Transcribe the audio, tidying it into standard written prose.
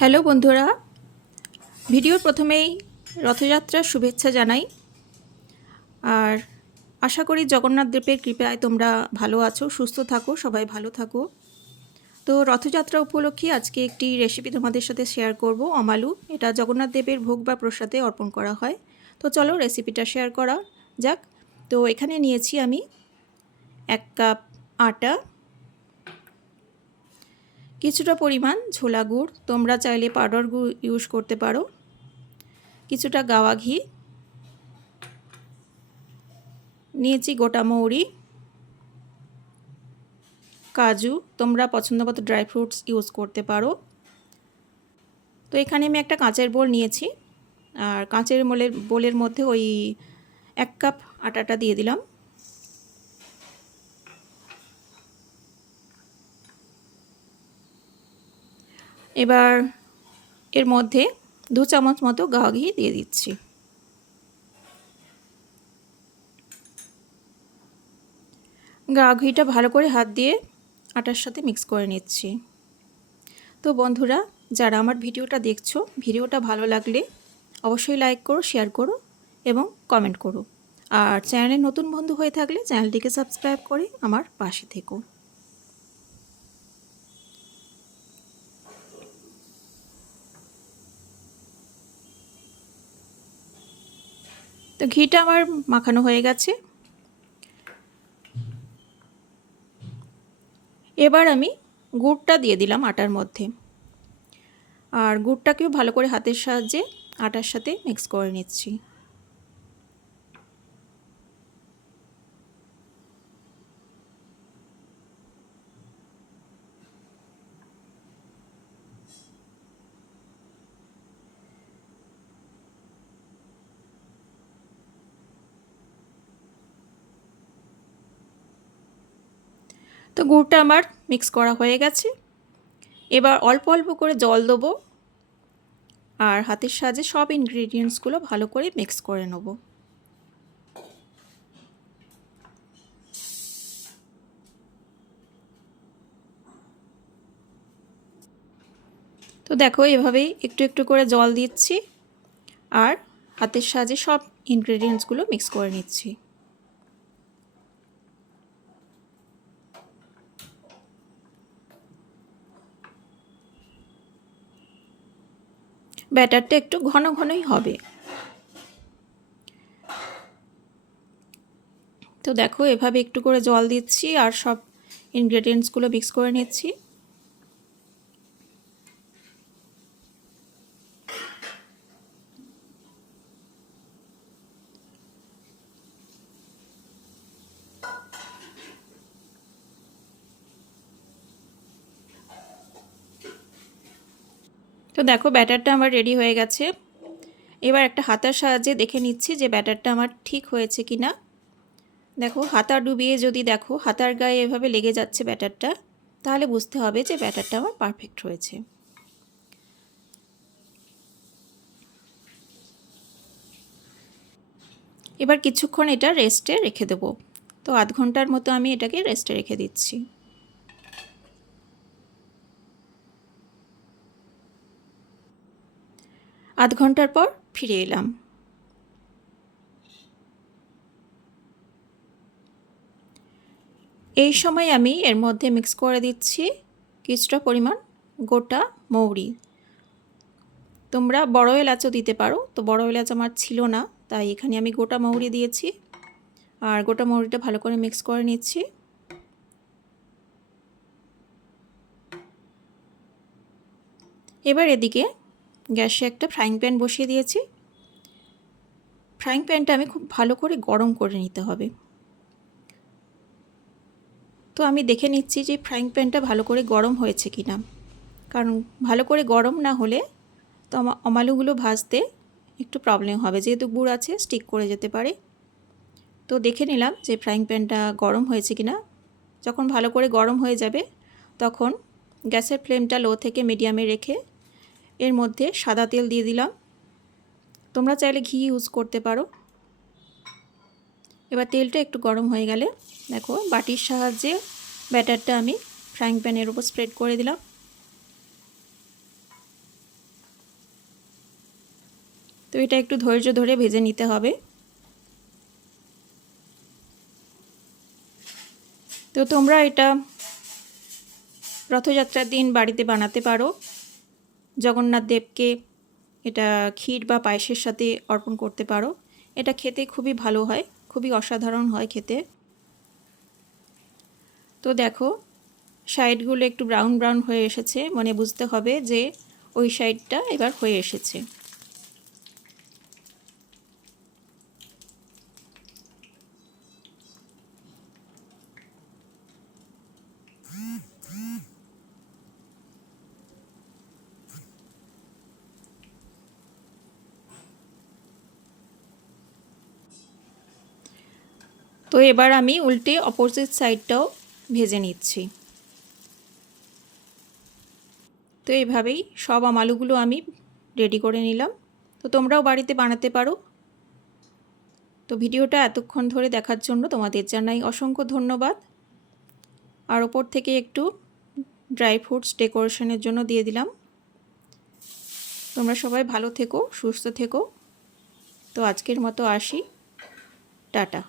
Hello বন্ধুরা, ভিডিওর প্রথমেই রথযাত্রার শুভেচ্ছা জানাই। আর আশা করি জগন্নাথ দেবের কৃপায় তোমরা ভালো আছো, সুস্থ থাকো, সবাই ভালো থাকো। তো রথযাত্রা উপলক্ষে আজকে একটি রেসিপি তোমাদের সাথে শেয়ার করব, অমালু। এটা জগন্নাথ দেবের ভোগ বা প্রসাদে অর্পণ করা হয়। তো চলো রেসিপিটা শেয়ার করা যাক। তো এখানে নিয়েছি আমি 1 কাপ আটা, কিছুটা পরিমাণ ছোলা গুড়, তোমরা চাইলে পাউডার গুড় ইউজ করতে পারো, কিছুটা গাওয়া ঘি, নিয়েছি গোটা মৌরি, কাজু, তোমরা পছন্দমতো ড্রাই ফ্রুটস ইউজ করতে পারো। তো এখানে আমি একটা কাঁচের বোল নিয়েছি, আর কাঁচের বোলের মধ্যে ওই 1 কাপ আটাটা দিয়ে দিলাম। এবার এর মধ্যে 2 চামচ মতো গাওয়া ঘি দিয়ে দিচ্ছি। গাওয়া ঘিটা ভালো করে হাত দিয়ে আটার সাথে মিক্স করে নিচ্ছি। তো বন্ধুরা, যারা আমার ভিডিওটা দেখছো, ভিডিওটা ভালো লাগলে অবশ্যই লাইক করো, শেয়ার করো এবং কমেন্ট করো। আর চ্যানেলে নতুন বন্ধু হয়ে থাকলে চ্যানেলটিকে সাবস্ক্রাইব করে আমার পাশে থেকো। তো ঘিটা আমার মাখানো হয়ে গেছে। এবার আমি গুড়টা দিয়ে দিলাম আটার মধ্যে, আর গুড়টাকেও ভালো করে হাতের সাহায্যে আটার সাথে মিক্স করে নিচ্ছি। তো গুড়টা আমার মিক্স করা হয়ে গেছে। এবার অল্প অল্প করে জল দেবো, আর হাতের সাহায্যে সব ইনগ্রেডিয়েন্টসগুলো ভালো করে মিক্স করে নেব। তো দেখো, এভাবেই একটু একটু করে জল দিচ্ছি আর হাতের সাহায্যে সব ইনগ্রেডিয়েন্টসগুলো মিক্স করে নিচ্ছি। ব্যাটারটা একটু ঘন ঘনই হবে। তো দেখো, এভাবে একটু করে জল দিচ্ছি আর সব ইনগ্রেডিয়েন্টসগুলো মিক্স করে নিচ্ছি। তো দেখো, ব্যাটারটা আমার রেডি হয়ে গেছে। এবার একটা হাতার সাহায্যে দেখে নিচ্ছি যে ব্যাটারটা আমার ঠিক হয়েছে কি না। দেখো, হাতা ডুবিয়ে যদি দেখো হাতার গায়ে এভাবে লেগে যাচ্ছে ব্যাটারটা, তাহলে বুঝতে হবে যে ব্যাটারটা আমার পারফেক্ট হয়েছে। এবার কিছুক্ষণ এটা রেস্টে রেখে দেবো। তো আধ ঘন্টার মতো আমি এটাকে রেস্টে রেখে দিচ্ছি। আধ ঘন্টার পর ফিরে এলাম। এই সময় আমি এর মধ্যে মিক্স করে দিচ্ছি কিছুটা পরিমাণ গোটা মৌরি। তোমরা বড় এলাচও দিতে পারো, তো বড় এলাচ আমার ছিল না, তাই এখানে আমি গোটা মৌরি দিয়েছি। আর গোটা মৌরিটা ভালো করে মিক্স করে নিচ্ছি। এবার এদিকে গ্যাসে একটা ফ্রাইং প্যান বসিয়ে দিয়েছি। ফ্রাইং প্যানটা আমি খুব ভালো করে গরম করে নিতে হবে। তো আমি দেখে নিচ্ছি যে ফ্রাইং প্যানটা ভালো করে গরম হয়েছে কি না, কারণ ভালো করে গরম না হলে তো অমালুগুলো ভাজতে একটু প্রবলেম হবে, যেহেতু গুড় আছে স্টিক করে যেতে পারে। তো দেখে নিলাম যে ফ্রাইং প্যানটা গরম হয়েছে কি না। যখন ভালো করে গরম হয়ে যাবে, তখন গ্যাসের ফ্লেমটা লো থেকে মিডিয়ামে রেখে এর মধ্যে সাদা তেল দিয়ে দিলাম। তোমরা চাইলে ঘি ইউজ করতে পারো। এবার তেলটা একটু গরম হয়ে গেলে দেখো, বাটির সাহায্যে ব্যাটারটা আমি ফ্রাইং প্যানের উপর স্প্রেড করে দিলাম। তো এটা একটু ধৈর্য ধরে ভেজে নিতে হবে। তো তোমরা এটা রথযাত্রার দিন বাড়িতে বানাতে পারো। জগন্নাথ দেবকে এটা ক্ষীর বা পায়েসের সাথে অর্পণ করতে পারো। এটা খেতে খুবই ভালো হয়, খুবই অসাধারণ হয় খেতে। তো দেখো সাইডগুলো একটু ব্রাউন ব্রাউন হয়ে এসেছে, মানে বুঝতে হবে যে ওই সাইডটা এবার হয়ে এসেছে। তো এবার আমি উল্টে অপোজিট সাইডটাও ভেজে নিচ্ছি। তো এইভাবেই সব আলুগুলো আমি রেডি করে নিলাম। তো তোমরাও বাড়িতে বানাতে পারো। তো ভিডিওটা এতক্ষণ ধরে দেখার জন্য তোমাদের জানাই অসংখ্য ধন্যবাদ। আর ওপর থেকে একটু ড্রাই ফ্রুটস ডেকোরেশনের জন্য দিয়ে দিলাম। তোমরা সবাই ভালো থেকো, সুস্থ থেকো। তো আজকের মতো আসি, টাটা।